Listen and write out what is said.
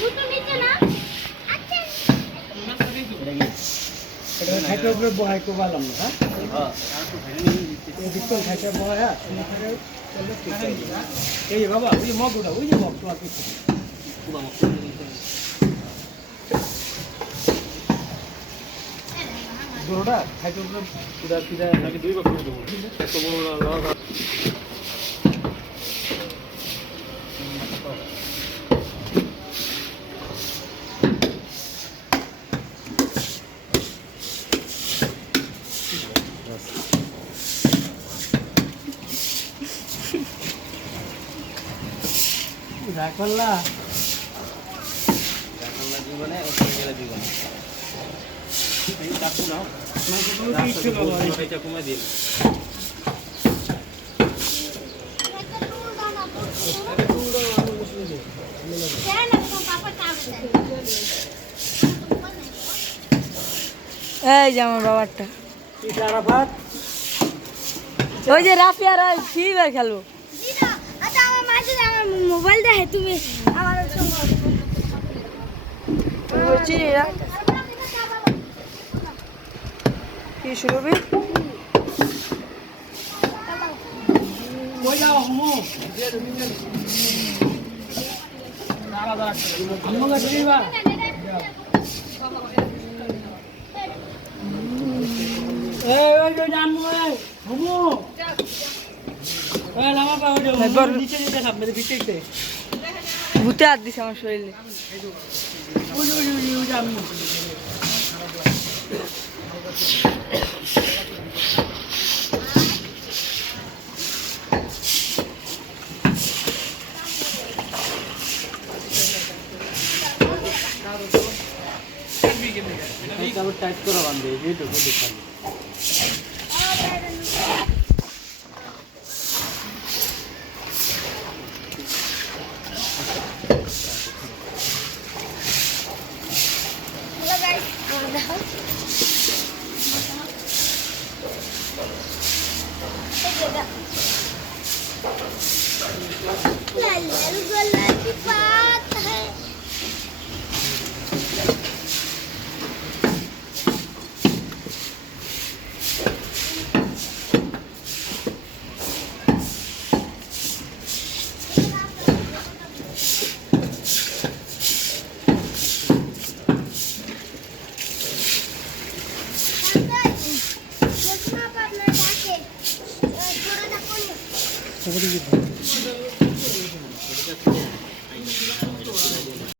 দুটো নিচে না আচ্ছা এটা খাইতে উপরে বহাই কো বালাম না হ্যাঁ এই দিকটা খাইতে বহায়া চলো ঠিক আছে এই বাবা ওই মগটা ওই যে মগ তো আছে পুরো মগ বড়টা খাইতে উপরে পুরা পুরা নাকি দুই বক্স দেব এত বড় লাগা রাখলা জীবনে জীবনে এই চাকু নাও এটা কমে দিন এই যে আমার বাবারটা ওই যে রাফি আর ফ্রি ফায়ার খেলবো আচ্ছা আমার মাঝে আমার মোবাইল দেখে তুমি আমার চিনি না কি শুরু করবি কই যাও হুমু দাঁড়া দাঁড়া হুমু গাছ দিবা এই ওই যে জানমু এই হুমু এই লামা পাও যে নিচে নিচে সব মেরে ভিতরেতে ভূতে হাত দিছে আমার শরীরে ওই ওই জানমু তারপর টাইট করা বান্ধে এই তো দেখালি लाल गुलाबी बात है Apa